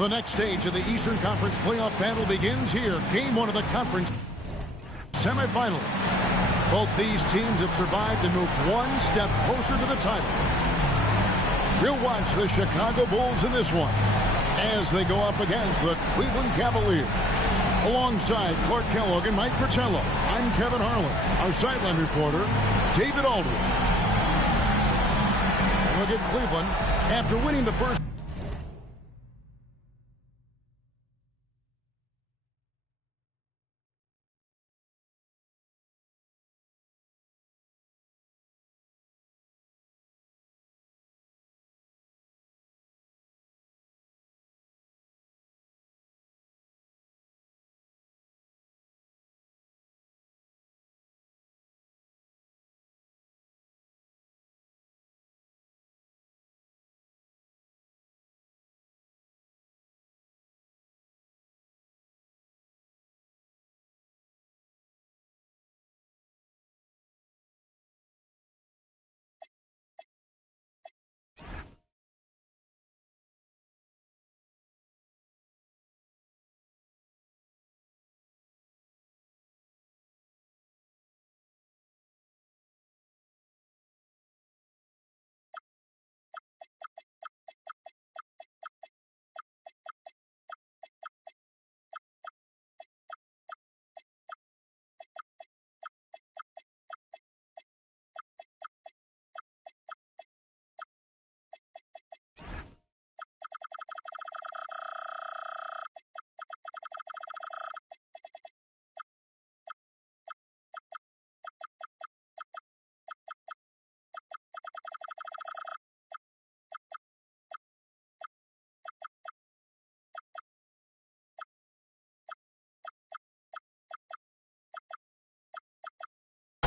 The next stage of the Eastern Conference playoff battle begins here. Game 1 of the conference semifinals. Both these teams have survived and moved one step closer to the title. We'll watch the Chicago Bulls in this one as they go up against the Cleveland Cavaliers. Alongside Clark Kellogg and Mike Fratello, I'm Kevin Harlan. Our sideline reporter, David Aldridge. Look at Cleveland after winning the first.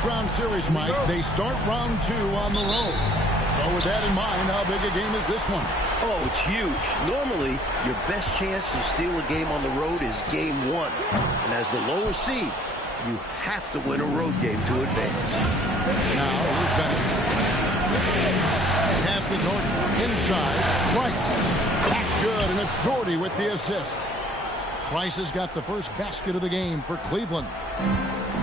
Round series, Mike. They start round 2 on the road. So with that in mind, how big a game is this one? Oh, it's huge. Normally, your best chance to steal a game on the road is game 1. And as the lower seed, you have to win a road game to advance. Now, here's Bennett. Pass to Doherty. Inside. Price. That's good, and it's Doherty with the assist. Price has got the first basket of the game for Cleveland.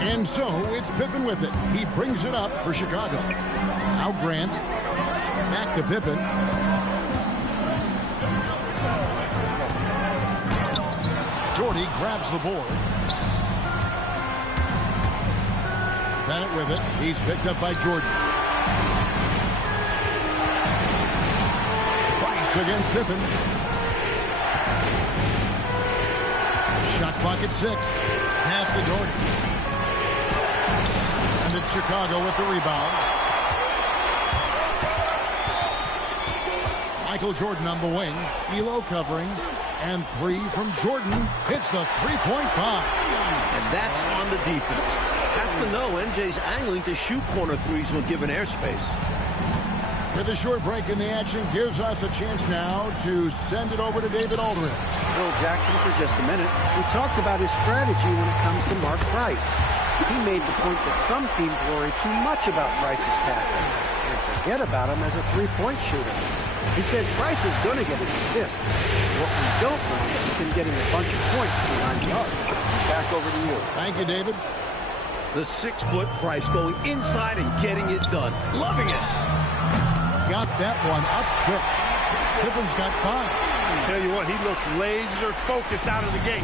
And so it's Pippen with it. He brings it up for Chicago. Now Grant. Back to Pippen. Doherty grabs the board. Bennett with it. He's picked up by Jordan. Price against Pippen. Shot clock at 6. Pass to Doherty. And it's Chicago with the rebound. Michael Jordan on the wing. Elo covering. And 3 from Jordan. Hits the three-point bomb. And that's on the defense. Have to know MJ's angling to shoot corner threes when given airspace. With a short break in the action, gives us a chance now to send it over to David Aldridge. Bill Jackson for just a minute. We talked about his strategy when it comes to Mark Price. He made the point that some teams worry too much about Price's passing and forget about him as a three-point shooter. He said Price is going to get his assists. What we don't want is him getting a bunch of points behind the arc. Back over to you. Thank you, David. The 6-foot Price going inside and getting it done. Loving it. Got that one up quick. Pippen's got 5. I tell you what, he looks laser focused out of the gate.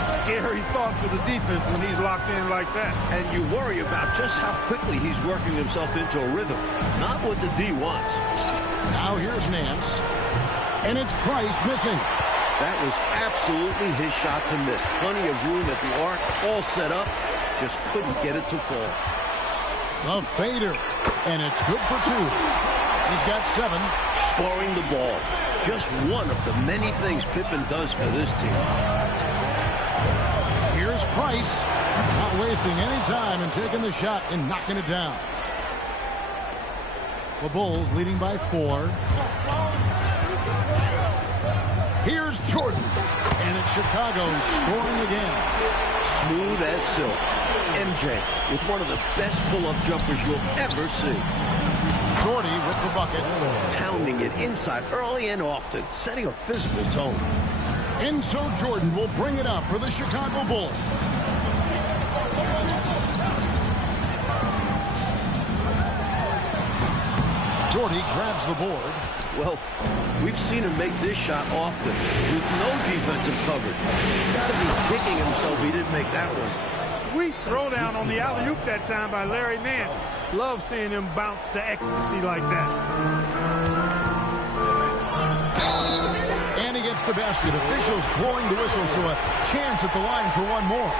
Scary thought for the defense when he's locked in like that. And you worry about just how quickly he's working himself into a rhythm. Not what the D wants. Now here's Nance. And it's Price missing. That was absolutely his shot to miss. Plenty of room at the arc, all set up. Just couldn't get it to fall. The fader. And it's good for 2. He's got 7. Scoring the ball. Just one of the many things Pippen does for this team. Here's Price. Not wasting any time and taking the shot and knocking it down. The Bulls leading by 4. Here's Jordan. And it's Chicago scoring again. Smooth as silk. MJ with one of the best pull-up jumpers you'll ever see. Doherty with the bucket. Pounding it inside early and often, setting a physical tone. And so Jordan will bring it up for the Chicago Bulls. Jordy grabs the board. Well, we've seen him make this shot often with no defensive coverage. He's got to be kicking himself he didn't make that one. Sweet throwdown on the alley-oop that time by Larry Nance. Love seeing him bounce to ecstasy like that. And he gets the basket. Officials blowing the whistle, so a chance at the line for one more.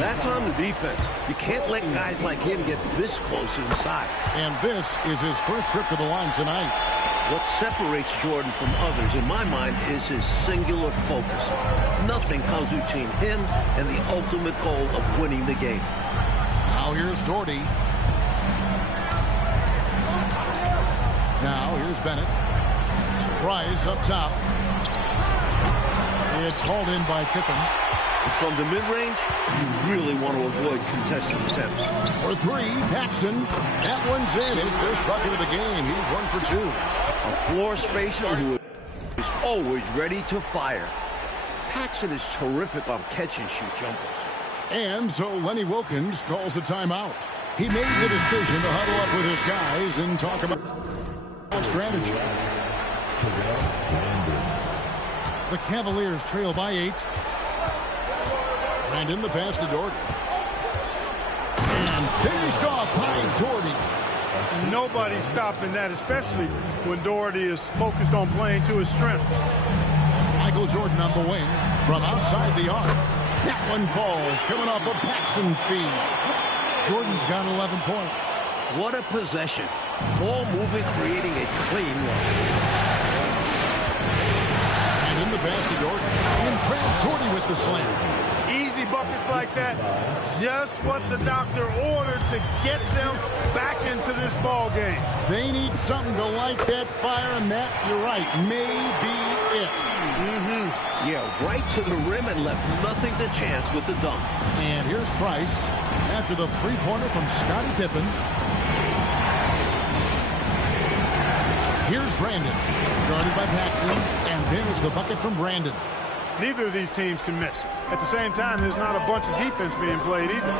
That's on the defense. You can't let guys like him get this close inside. And this is his first trip to the line tonight. What separates Jordan from others, in my mind, is his singular focus. Nothing comes between him and the ultimate goal of winning the game. Now here's Jordy. Now here's Bennett. Price up top. It's hauled in by Pippen. From the mid-range, you really want to avoid contested attempts. For three, Paxson. That one's in. His first bucket of the game. He's 1 for 2. A floor spacer who is always ready to fire. Paxson is terrific on catch-and-shoot jumpers. And so Lenny Wilkins calls a timeout. He made the decision to huddle up with his guys and talk about strategy. The Cavaliers trail by 8. And in the pass to Doherty. And finished off by Doherty. Nobody's stopping that, especially when Doherty is focused on playing to his strengths. Michael Jordan on the wing from outside the arc. That one falls, coming off of Paxson's feed. Jordan's got 11 points. What a possession. Ball movement creating a clean run. And in the pass to Doherty. And Fred Doherty with the slam. Easy buckets like that. Just what the doctor ordered to get them back into this ball game. They need something to light that fire, and that, you're right, may be it. Yeah, right to the rim and left nothing to chance with the dunk. And here's Price after the three-pointer from Scottie Pippen. Here's Brandon, guarded by Paxson, and there's the bucket from Brandon. Neither of these teams can miss. At the same time, there's not a bunch of defense being played either.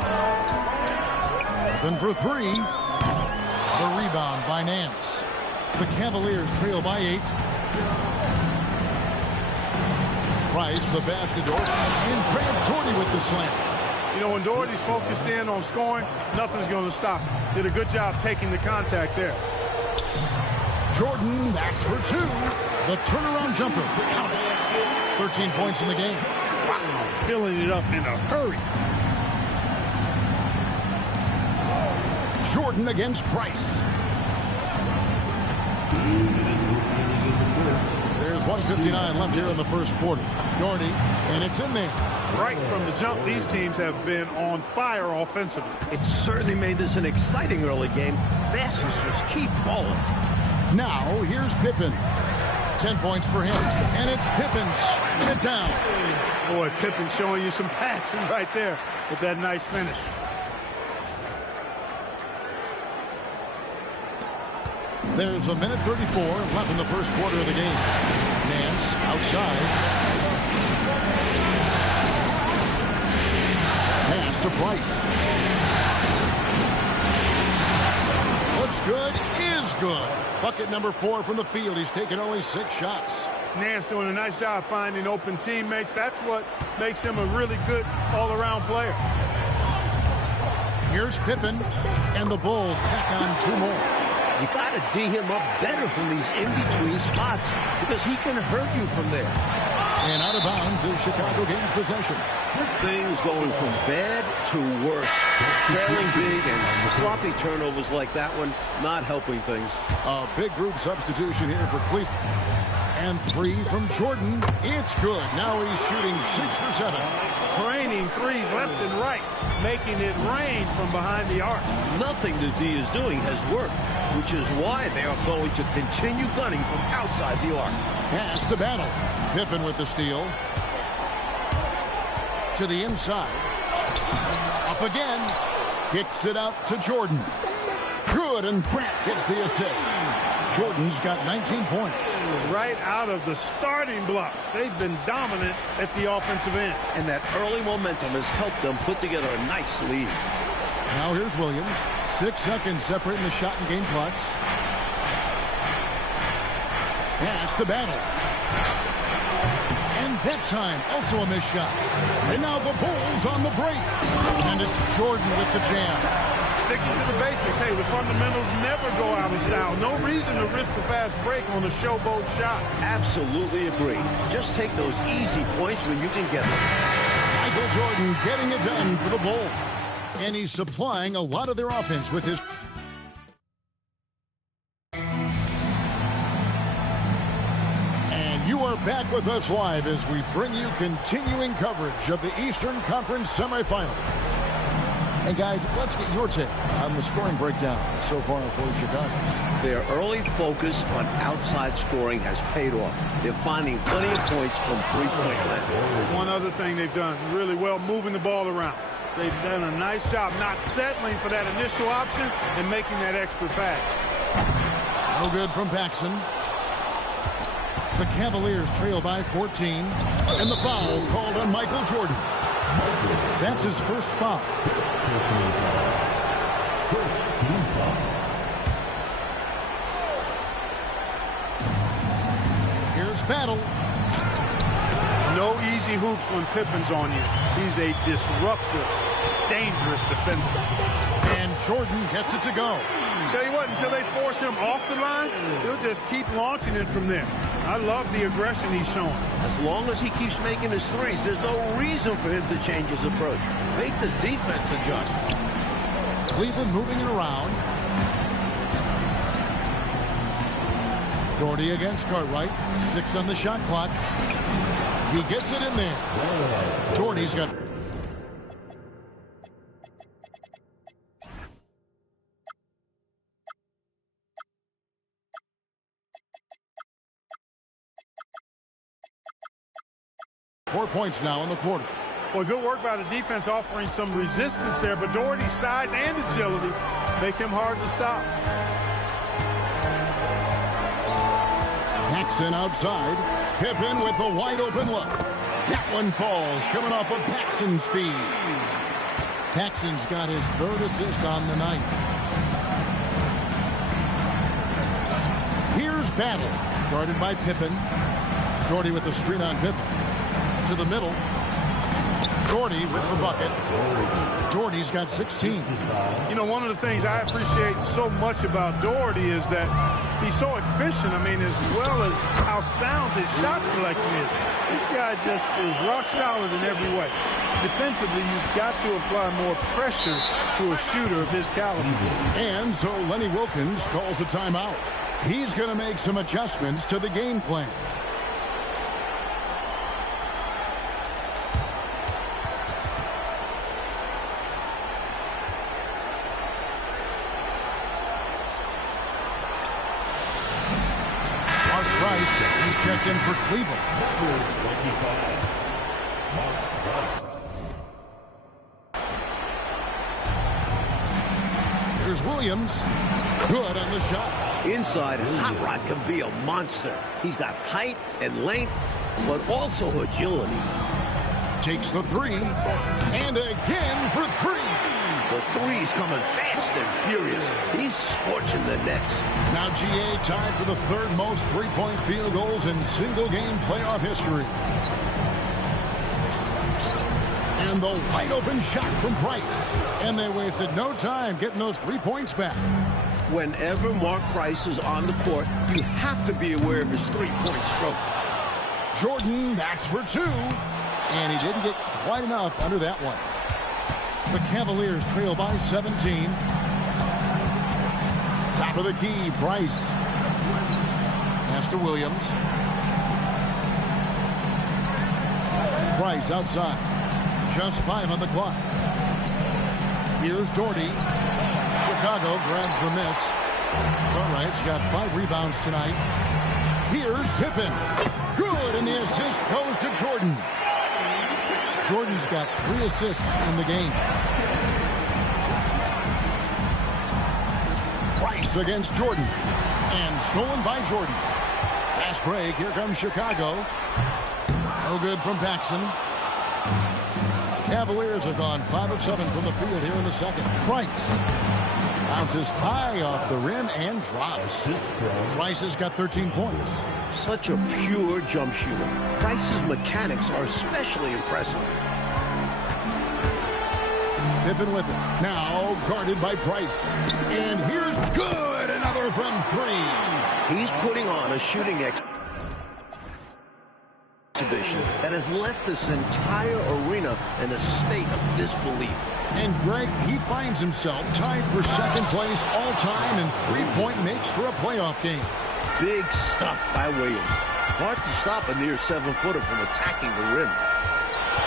Open for three. The rebound by Nance. The Cavaliers trail by 8. Price, the pass to Doherty. And Brad Doherty with the slam. You know, when Doherty's focused in on scoring, nothing's going to stop him. Did a good job taking the contact there. Jordan, that's for 2. The turnaround jumper. Count it. 13 points in the game. Wow, filling it up in a hurry. Jordan against Price. There's 1:59 left here in the first quarter. Doherty, and it's in there. Right from the jump, these teams have been on fire offensively. It certainly made this an exciting early game. Baskets just keep falling. Now, here's Pippen. 10 points for him. And it's Pippen slamming it down. Boy, Pippen showing you some passing right there with that nice finish. There's a minute 34 left in the first quarter of the game. Nance outside. Pass to Price. Looks good, is good. Bucket number 4 from the field. He's taken only 6 shots. Nance doing a nice job finding open teammates. That's what makes him a really good all-around player. Here's Pippen, and the Bulls tack on 2 more. You got to D him up better from these in-between spots because he can hurt you from there. And out of bounds is Chicago gains possession. Things going from bad to worse. Trailing big and sloppy turnovers like that one, not helping things. A big group substitution here for Cleveland. And 3 from Jordan. It's good. Now he's shooting 6 for 7. Training threes left and right, making it rain from behind the arc. Nothing the D is doing has worked, which is why they are going to continue gunning from outside the arc. Pass to Battle. Pippen with the steal. To the inside. Up again. Kicks it out to Jordan. Good, and Pratt gets the assist. Jordan's got 19 points. Right out of the starting blocks. They've been dominant at the offensive end. And that early momentum has helped them put together a nice lead. Now here's Williams. 6 seconds separating the shot and game clocks. Pass to Battle. And that time, also a missed shot. And now the Bulls on the break. And it's Jordan with the jam. Sticking to the basics. Hey, the fundamentals never go out of style. No reason to risk a fast break on a showboat shot. Absolutely agree. Just take those easy points when you can get them. Michael Jordan getting it done for the Bulls. And he's supplying a lot of their offense with his... And you are back with us live as we bring you continuing coverage of the Eastern Conference semifinals. And guys, let's get your take on the scoring breakdown so far for Chicago. Their early focus on outside scoring has paid off. They're finding plenty of points from three-point land. One other thing they've done really well, moving the ball around. They've done a nice job not settling for that initial option and making that extra pass. No good from Paxson. The Cavaliers trail by 14. And the foul called on Michael Jordan. That's his first foul. Here's Battle. No easy hoops when Pippen's on you. He's a disruptive, dangerous defender. And Jordan gets it to go. Tell you what, until they force him off the line, he'll just keep launching it from there. I love the aggression he's showing. As long as he keeps making his threes, there's no reason for him to change his approach. Make the defense adjust. Cleveland moving it around. Doherty against Cartwright. 6 on the shot clock. He gets it in there. Doherty's got... Four points now in the quarter. Well, good work by the defense offering some resistance there, but Doherty's size and agility make him hard to stop. Paxson outside. Pippen with a wide open look. That one falls, coming off of Paxson's speed. Paxson's got his 3rd assist on the night. Here's Battle, guarded by Pippen. Doherty with the screen on Pippen. To the middle. Doherty with the bucket. Doherty's got 16. You know, one of the things I appreciate so much about Doherty is that he's so efficient. I mean, as well as how sound his shot selection is. This guy just is rock solid in every way. Defensively, you've got to apply more pressure to a shooter of his caliber. And so Lenny Wilkins calls a timeout. He's going to make some adjustments to the game plan. He's checked in for Cleveland. Here's Williams. Good on the shot. Inside, Hot Rod can be a monster. He's got height and length, but also agility. Takes the 3. And again for 3. The three's coming fast and furious. He's scorching the nets. Now GA tied for the 3rd most three-point field goals in single-game playoff history. And the wide-open shot from Price. And they wasted no time getting those 3 points back. Whenever Mark Price is on the court, you have to be aware of his three-point stroke. Jordan backs for 2. And he didn't get quite enough under that one. The Cavaliers trail by 17. Top of the key, Price. Pass to Williams. Price outside. Just 5 on the clock. Here's Doherty. Chicago grabs the miss. All right, he's got 5 rebounds tonight. Here's Pippen. Good, and the assist goes to Jordan. Jordan's got 3 assists in the game. Price against Jordan. And stolen by Jordan. Fast break. Here comes Chicago. No good from Paxson. Cavaliers have gone 5 of 7 from the field here in the second. Price bounces high off the rim and drops. Price has got 13 points. Such a pure jump shooter. Price's mechanics are especially impressive. Pippen with it. Now guarded by Price. And here's good. Another from 3. He's putting on a shooting exhibition that has left this entire arena in a state of disbelief. And Greg, he finds himself tied for second place all time in three-point makes for a playoff game. Big stuff by Williams. Hard to stop a near 7-footer from attacking the rim.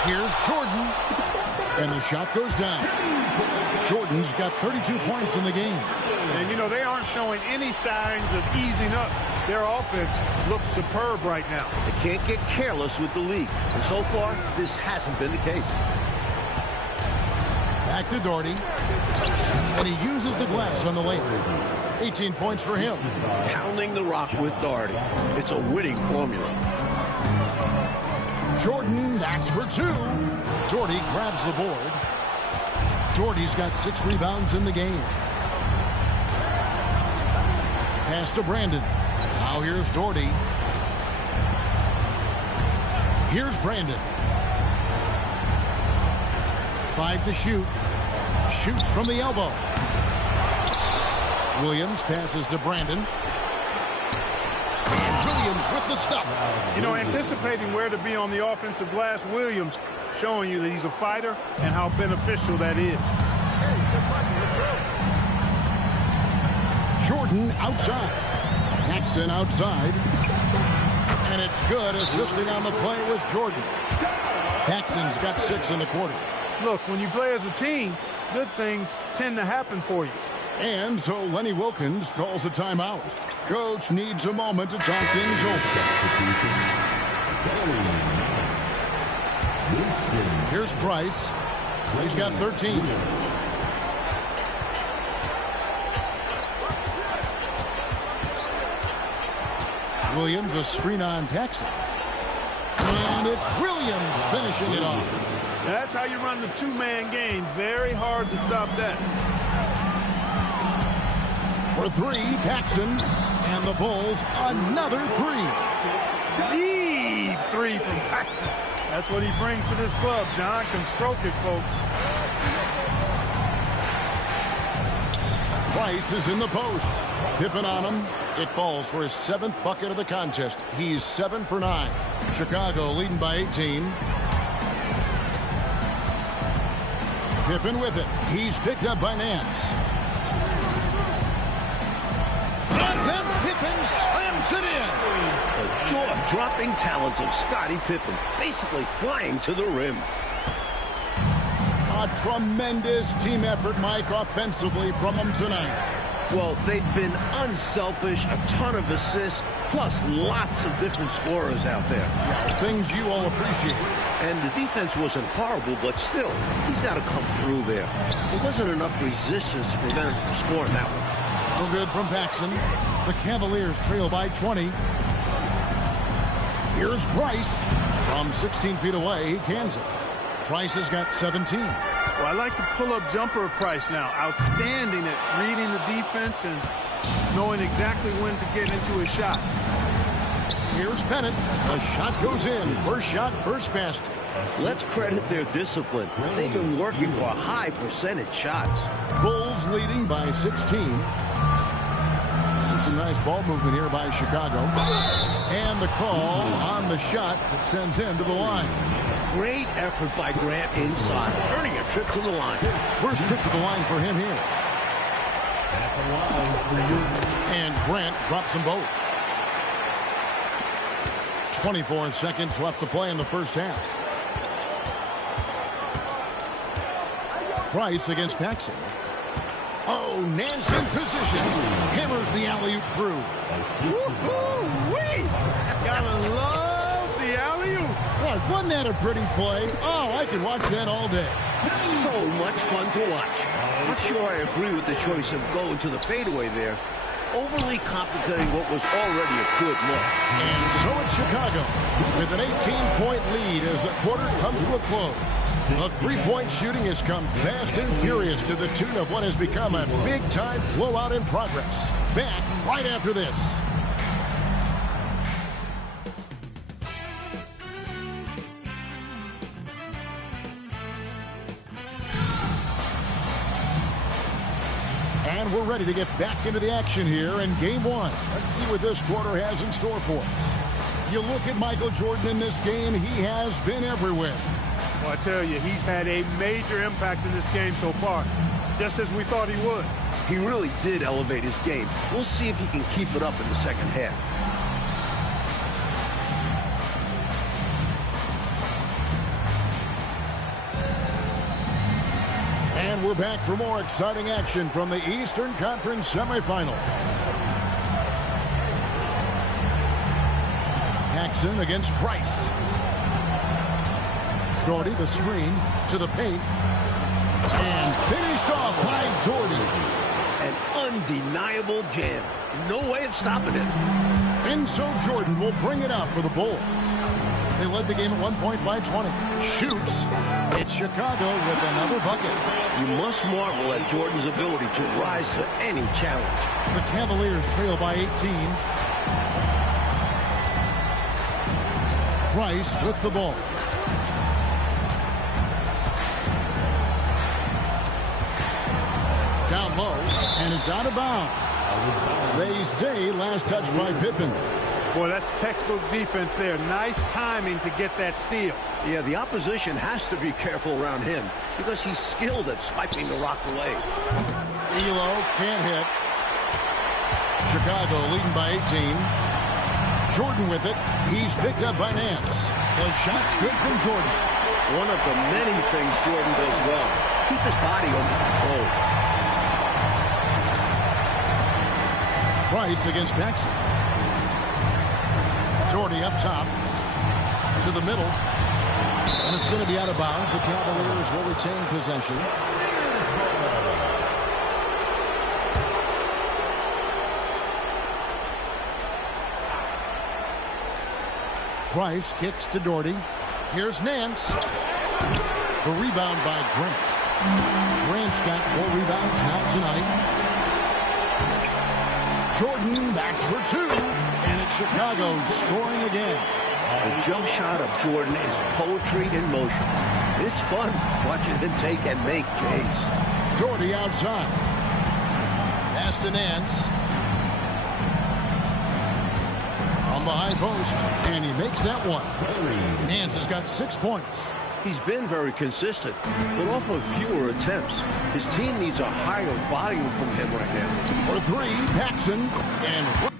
Here's Jordan. And the shot goes down. Jordan's got 32 points in the game. And, you know, they aren't showing any signs of easing up. Their offense looks superb right now. They can't get careless with the lead. And so far, this hasn't been the case. Back to Doherty. And he uses the glass on the layup. 18 points for him. Pounding the rock with Doherty. It's a winning formula. Jordan, that's for 2. Doherty grabs the board. Doherty's got 6 rebounds in the game. Pass to Brandon. Now here's Doherty. Here's Brandon. 5 to shoot. Shoots from the elbow. Williams passes to Brandon. And Williams with the stuff. You know, anticipating where to be on the offensive glass, Williams showing you that he's a fighter and how beneficial that is. Jordan outside. Paxson outside. And it's good. Assisting on the play was Jordan. Paxson's got 6 in the quarter. Look, when you play as a team, good things tend to happen for you. And so Lenny Wilkins calls a timeout. Coach needs a moment to talk things over. Here's Price. He's got 13. Williams, a screen on Paxson. And it's Williams finishing it off. That's how you run the two-man game. Very hard to stop that. For 3, Paxson. And the Bulls, another 3. Deep 3 from Paxson. That's what he brings to this club. John can stroke it, folks. Price is in the post. Pippen on him. It falls for his 7th bucket of the contest. He's 7 for 9. Chicago leading by 18. Pippen with it. He's picked up by Nance. And then Pippen slams it in. The jaw-dropping talent of Scottie Pippen, basically flying to the rim. A tremendous team effort, Mike, offensively from him tonight. Well, they've been unselfish, a ton of assists, plus lots of different scorers out there. Yeah, things you all appreciate. And the defense wasn't horrible, but still, he's got to come through there. There wasn't enough resistance to prevent him from scoring that one. No good from Paxson. The Cavaliers trail by 20. Here's Price. From 16 feet away, he cans it. Price has got 17. Well, I like the pull-up jumper of Price now. Outstanding at reading the defense and knowing exactly when to get into his shot. Here's Bennett. The shot goes in. First shot, first basket. Let's credit their discipline. They've been working for high percentage shots. Bulls leading by 16. And some nice ball movement here by Chicago. And the call on the shot that sends him to the line. Great effort by Grant inside, earning a trip to the line. First trip to the line for him here. And Grant drops them both. 24 seconds left to play in the first half. Price against Paxson. Oh, Nance in position. Hammers the alley-oop through. Woo-hoo-wee! Gotta love the alley-oop. Clark, wasn't that a pretty play? Oh, I could watch that all day. So much fun to watch. Not sure I agree with the choice of going to the fadeaway there. overly complicating what was already a good look. And so it's Chicago with an 18-point lead as the quarter comes to a close. The three-point shooting has come fast and furious to the tune of what has become a big-time blowout in progress. Back right after this. And we're ready to get back into the action here in Game 1. Let's see what this quarter has in store for us. You look at Michael Jordan in this game, he has been everywhere. Well, I tell you, he's had a major impact in this game so far, just as we thought he would. He really did elevate his game. We'll see if he can keep it up in the second half. And we're back for more exciting action from the Eastern Conference semifinals. Paxson against Price. Doherty, the screen, to the paint. And finished off by Doherty. An undeniable jam. No way of stopping it. And so Jordan will bring it out for the Bulls. They led the game at 1 point by 20. Shoots. It's Chicago with another bucket. You must marvel at Jordan's ability to rise to any challenge. The Cavaliers trail by 18. Price with the ball. Down low, and it's out of bounds. They say last touch by Pippen. Boy, that's textbook defense there. Nice timing to get that steal. Yeah, the opposition has to be careful around him because he's skilled at swiping the rock away. Elo can't hit. Chicago leading by 18. Jordan with it. He's picked up by Nance. The shot's good from Jordan. One of the many things Jordan does well. Keep his body under control. Price against Paxson. Doherty up top to the middle, and it's going to be out of bounds. The Cavaliers will retain possession. Price kicks to Doherty. Here's Nance. The rebound by Grant. Grant's got 4 rebounds now tonight. Jordan backs for 2. And it's Chicago scoring again. The jump shot of Jordan is poetry in motion. It's fun watching him take and make J's. Doherty outside. Pass to Nance. From the high post. And he makes that one. Nance has got 6 points. He's been very consistent, but off of fewer attempts. His team needs a higher volume from him right now. For 3, Paxson. And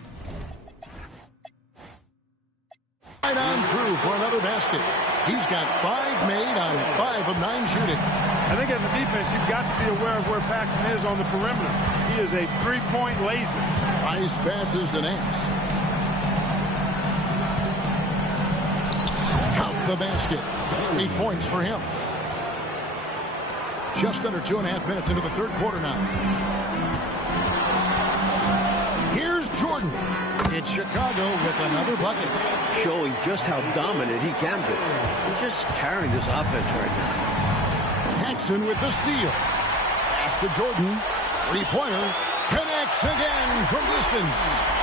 right on through for another basket. He's got 5 made on 5 of 9 shooting. I think as a defense, you've got to be aware of where Paxson is on the perimeter. He is a three-point laser. Nice passes to Nance. Count the basket. 8 points for him. Just under 2.5 minutes into the third quarter now. Here's Jordan. It's Chicago with another bucket. Showing just how dominant he can be. He's just carrying this offense right now. Paxson with the steal. Pass to Jordan. Three-pointer. Connects again from distance.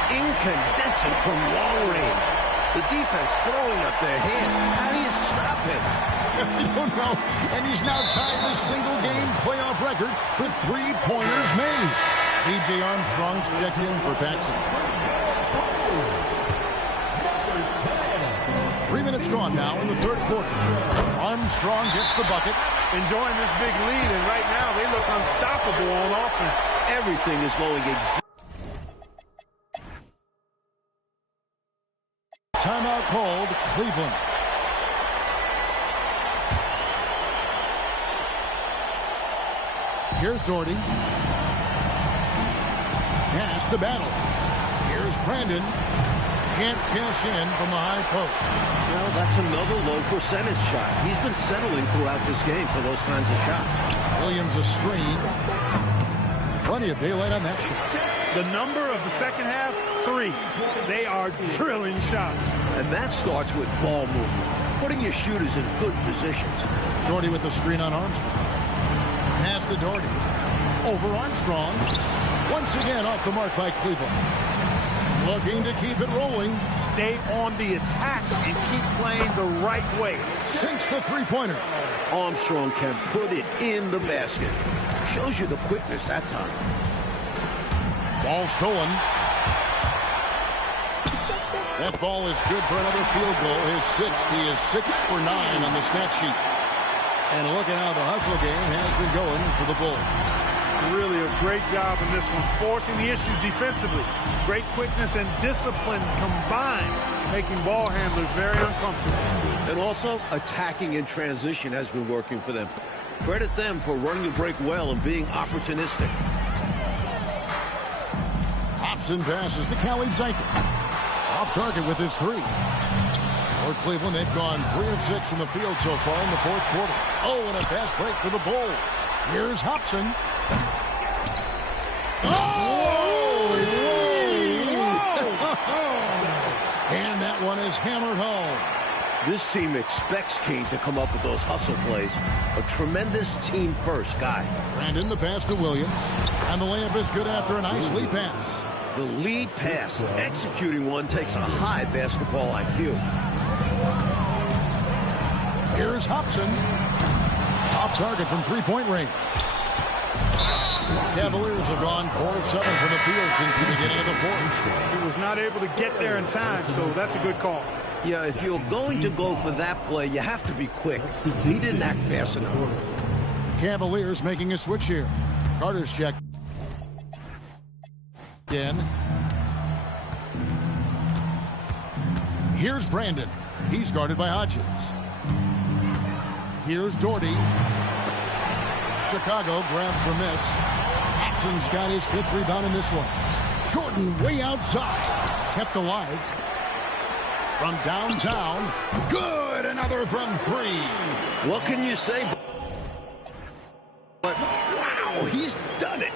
Incandescent from long range. The defense throwing up their hands. How do you stop him? I don't know. And he's now tied the single-game playoff record for three-pointers made. B.J. Armstrong's checked in for Paxson. 3 minutes gone now in the third quarter. Armstrong gets the bucket. Enjoying this big lead, and right now they look unstoppable on offense. Everything is going exactly. Timeout called, Cleveland. Here's Doherty. Pass to Battle. Here's Brandon. Can't cash in from the high post. Well, that's another low percentage shot. He's been settling throughout this game for those kinds of shots. Williams a screen. Plenty of daylight on that shot. The number of the second half, 3. They are drilling shots. And that starts with ball movement, putting your shooters in good positions. Doherty with the screen on Armstrong. Pass to Doherty. Over Armstrong. Once again off the mark by Cleveland. Looking to keep it rolling. Stay on the attack and keep playing the right way. Sinks the three-pointer. Armstrong can put it in the basket. Shows you the quickness that time. Ball stolen. That ball is good for another field goal. His 6th. He is 6 for 9 on the stat sheet. And look at how the hustle game has been going for the Bulls. Really a great job in this one, forcing the issue defensively. Great quickness and discipline combined, making ball handlers very uncomfortable. And also, attacking in transition has been working for them. Credit them for running the break well and being opportunistic. Hobson passes to Callie Zeiken. Off target with his 3. For Cleveland, they've gone 3 of 6 in the field so far in the 4th quarter. Oh, and a fast break for the Bulls. Here's Hobson. Oh! And that one is hammered home. This team expects King to come up with those hustle plays. A tremendous team-first guy. Brandon the pass to Williams. And the layup is good after a nice lead pass. The lead pass, executing one, takes a high basketball IQ. Here's Hobson. Off target from three-point range. Cavaliers have gone 4 of 7 from the field since the beginning of the 4th. He was not able to get there in time, so that's a good call. Yeah, if you're going to go for that play, you have to be quick. He didn't act fast enough. Cavaliers making a switch here. Carter's check. Again. Here's Brandon. He's guarded by Hodges. Here's Doherty. Chicago grabs the miss. Hobson's got his 5th rebound in this one. Jordan way outside. Kept alive. From downtown. Good. Another from 3. What can you say? But wow, he's done it.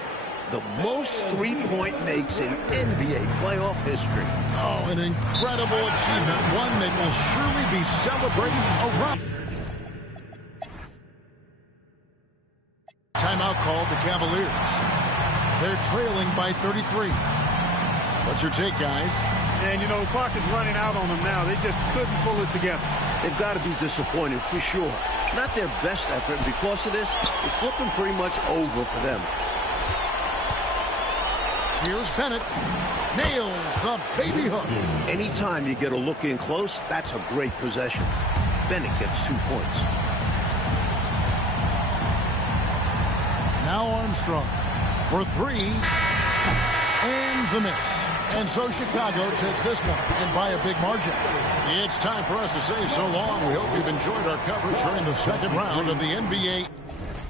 The most three-point makes in NBA playoff history. Oh, an incredible achievement. One that will surely be celebrated around. Timeout called the Cavaliers. They're trailing by 33. What's your take, guys? And, you know, the clock is running out on them now. They just couldn't pull it together. They've got to be disappointed for sure. Not their best effort, and because of this, it's looking pretty much over for them. Here's Bennett. Nails the baby hook. Anytime you get a look in close, that's a great possession. Bennett gets 2 points. Now Armstrong for 3. And the miss. And so Chicago takes this one, and by a big margin. It's time for us to say so long. We hope you've enjoyed our coverage during the 2nd round of the NBA